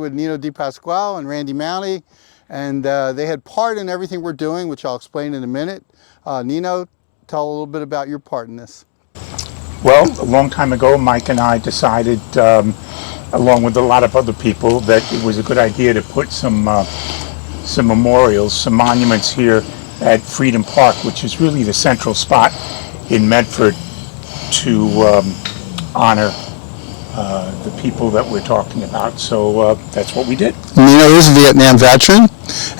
with Nino DiPasquale and Randy Mounty, and they had part in everything we're doing, which I'll explain in a minute. Nino, tell a little bit about your part in this. Well, a long time ago, Mike and I decided, along with a lot of other people, that it was a good idea to put some memorials, some monuments here at Freedom Park, which is really the central spot in Medford to honor the people that we're talking about. So that's what we did. Nino is a Vietnam veteran,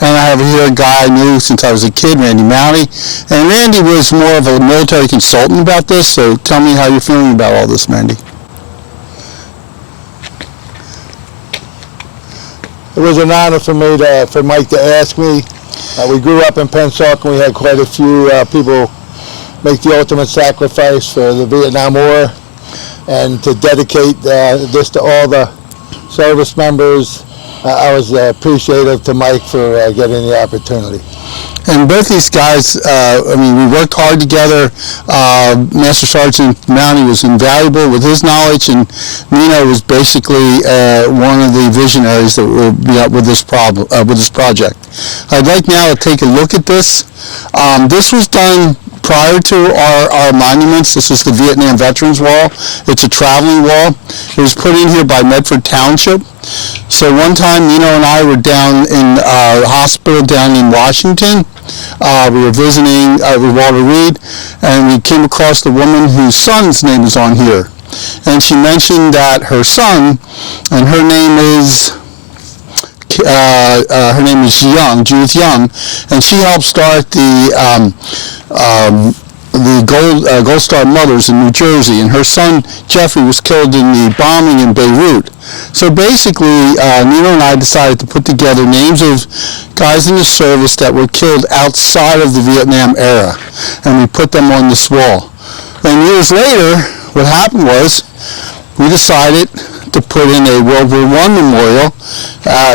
and I have here a guy I knew since I was a kid, Randy Mounty. And Randy was more of a military consultant about this, so tell me how you're feeling about all this, Randy. It was an honor for me for Mike to ask me. We grew up in Pensacola, and we had quite a few people make the ultimate sacrifice for the Vietnam War, and to dedicate this to all the service members. I was appreciative to Mike for getting the opportunity. And both these guys, I mean, we worked hard together. Master Sergeant Mounty was invaluable with his knowledge, and Nino was basically one of the visionaries that would be up with this project. I'd like now to take a look at this. This was done prior to our monuments. This is the Vietnam Veterans Wall. It's a traveling wall. It was put in here by Medford Township. So one time Nino and I were down in a hospital down in Washington. We were visiting with Walter Reed, and we came across the woman whose son's name is on here. And she mentioned that her son, and her name is Young, Judith Young, and she helped start the Gold Star Mothers in New Jersey, and her son Jeffrey was killed in the bombing in Beirut. So basically, Nino and I decided to put together names of guys in the service that were killed outside of the Vietnam era, and we put them on this wall. And years later, what happened was we decided to put in a World War I memorial,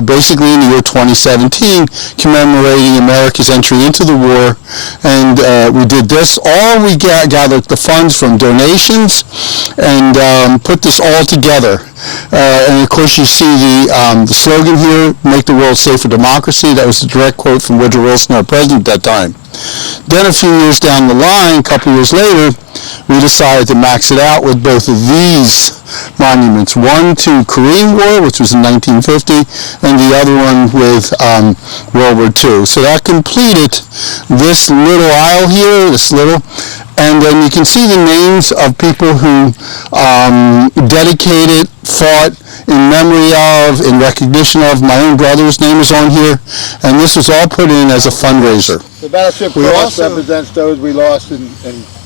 basically in the year 2017, commemorating America's entry into the war. And we did this. All we gathered the funds from donations and put this all together. And of course, you see the slogan here: "Make the world safe for democracy." That was a direct quote from Woodrow Wilson, our president at that time. Then a few years down the line, a couple years later, we decided to max it out with both of these monuments. One to Korean War, which was in 1950, and the other one with World War II. So that completed this little aisle here, and then you can see the names of people who dedicated, fought in memory of, in recognition of. My own brother's name is on here, and this was all put in as a fundraiser. The Battleship Cross represents those we lost in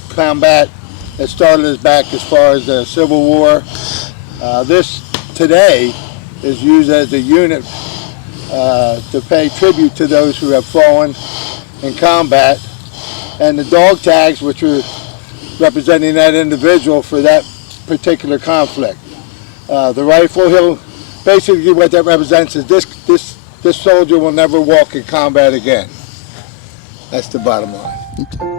combat. It started us back as far as the Civil War. This today is used as a unit to pay tribute to those who have fallen in combat, and the dog tags, which are representing that individual for that particular conflict. The rifle, basically what that represents is this soldier will never walk in combat again. That's the bottom line. Okay.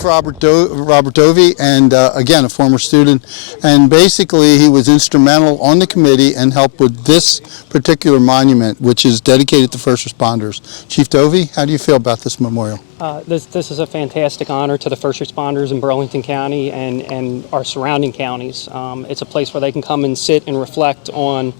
Chief Robert Dovey, and again, a former student. And basically, he was instrumental on the committee and helped with this particular monument, which is dedicated to first responders. Chief Dovey, how do you feel about this memorial? This is a fantastic honor to the first responders in Burlington County and our surrounding counties. It's a place where they can come and sit and reflect on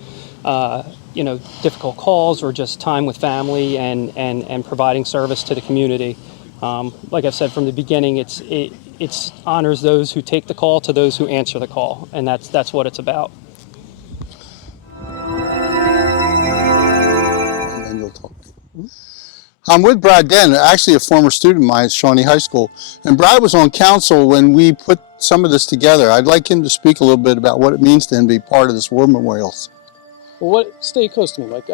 difficult calls or just time with family and providing service to the community. Like I've said from the beginning, it honors those who take the call to those who answer the call, and that's what it's about. And then you'll talk. I'm with Brad Den, actually a former student of mine at Shawnee High School, and Brad was on council when we put some of this together. I'd like him to speak a little bit about what it means to him to be part of this war memorials. Well, stay close to me, Mike.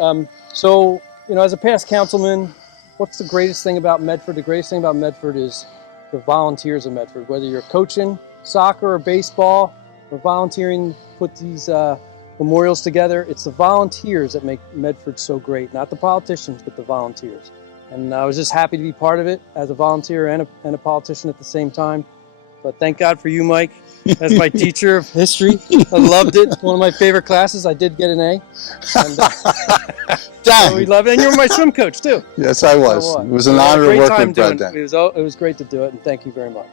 So, as a past councilman, what's the greatest thing about Medford? The greatest thing about Medford is the volunteers of Medford. Whether you're coaching soccer or baseball or volunteering to put these memorials together, it's the volunteers that make Medford so great. Not the politicians, but the volunteers. And I was just happy to be part of it as a volunteer and a politician at the same time. But thank God for you, Mike, as my teacher of history. I loved it. One of my favorite classes. I did get an A. And, Dang. so we love it. And you were my swim coach, too. Yes, I was. It was an honor to work with Brad Den. It was great to do it, and thank you very much.